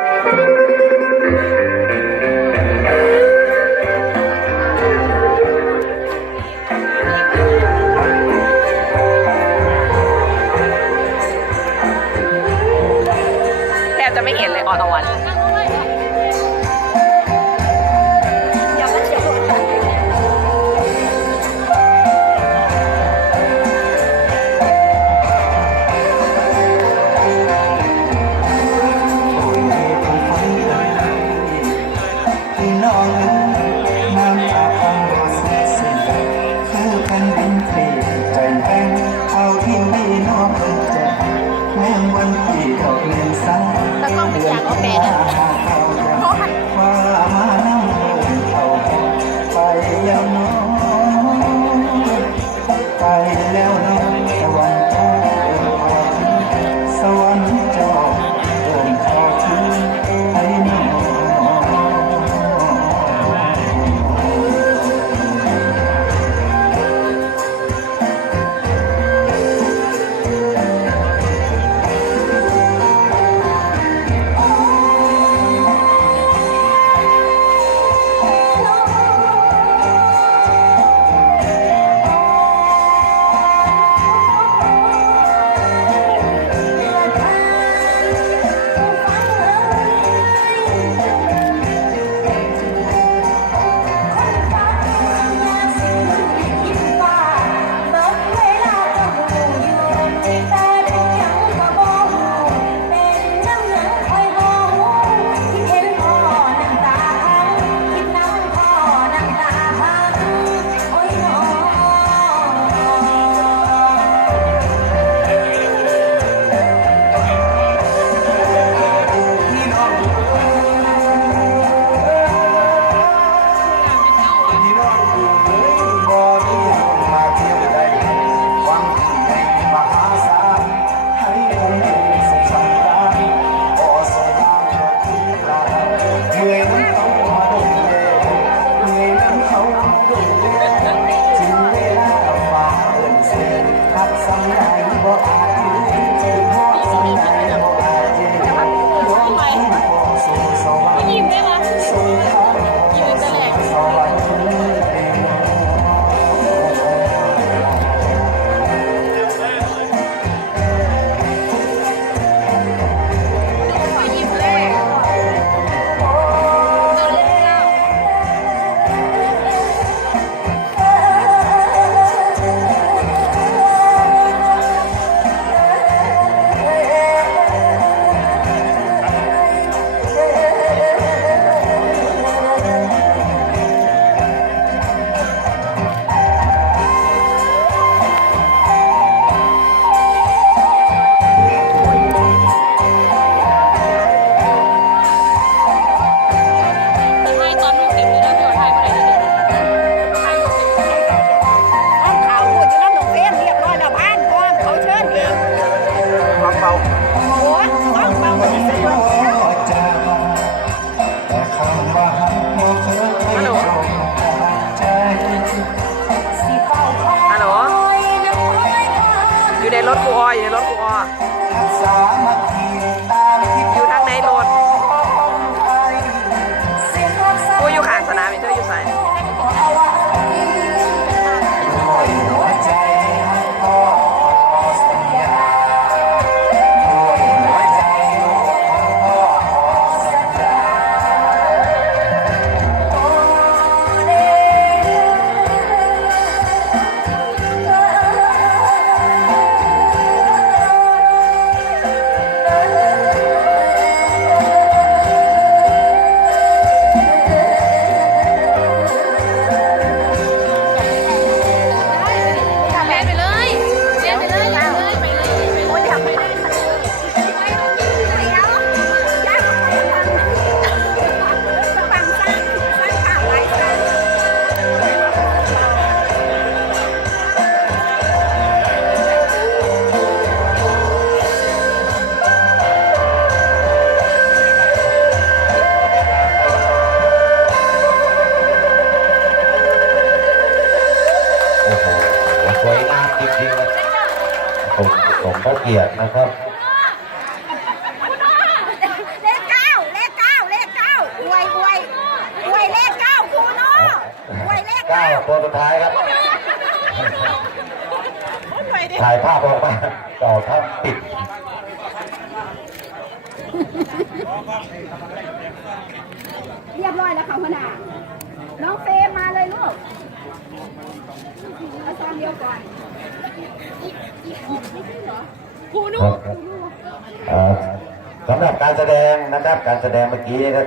แทบจะไม่เห็นเลยออตะวัน Batman. จริงๆผมผมก็เกียดนะครับเลขเก้าเลขเก้าเลขเก้าอวยอวยอวยเลขเก้าครูโน่อวยเลขเก้าตัวสุดท้ายครับถ่ายภาพออกมาต่อท่าปิดเรียบร้อยแล้วค่ะพนาน้องเฟมมาเลยลูก เอาซองเดียวก่อนกูนู่เอ่อสำหรับการแสดงนะครับ การแสดงเมื่อกี้นะ